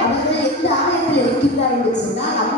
அவர்கள் எந்த இருக்கின்றார் என்று சொன்னால்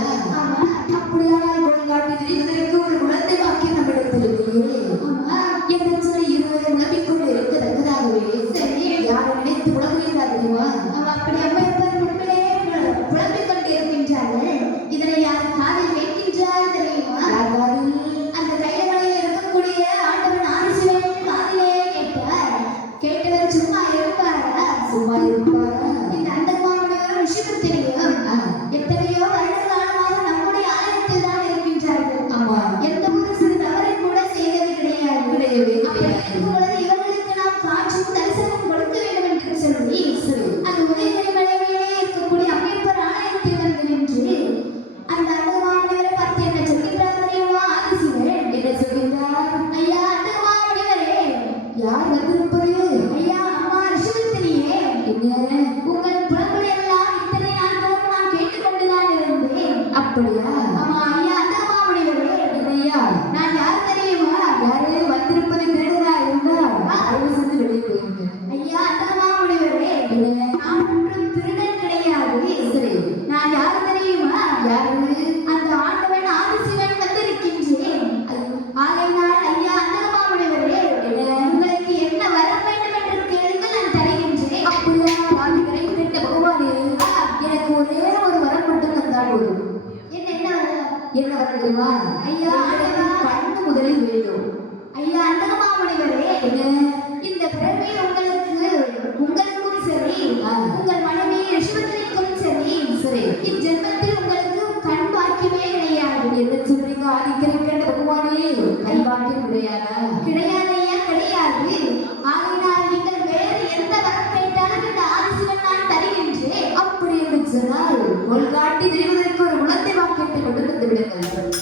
யார் நான் யார் தெரியுமா? யாரே வந்திருப்பதை தேடுதா இருந்தா தயவு செஞ்சு வெளியே போயிருக்கேன் ஐயா அத்தனை முடிவரே நான் தெரியுமா ஐயா கண்ணு முதலில் வேண்டும். ஐயா அந்தகமா முனிவரே இந்த பிறவி உங்களுக்கு உங்களுக்கும் சரி. உங்கள் மனைவி ரிஷபத்திற்கும் சரி. சரி. இஜென்மத்தில் உங்களுக்கு கண் பாக்கியமே கிடையாது. என்ன சொல்றீங்க? ஆதிக்கிருக்கிற பகவானே. கண் பாக்கியம் கிடையாதா கிடையாது ஐயா கிடையாது. ஆகினால் நீங்கள் வேறு எந்த வரம் கேட்டாலும் இந்த ஆதிசிவன் நான் தருகின்றேன். அப்படி என்று சொன்னால் கொள்காட்டி Amen.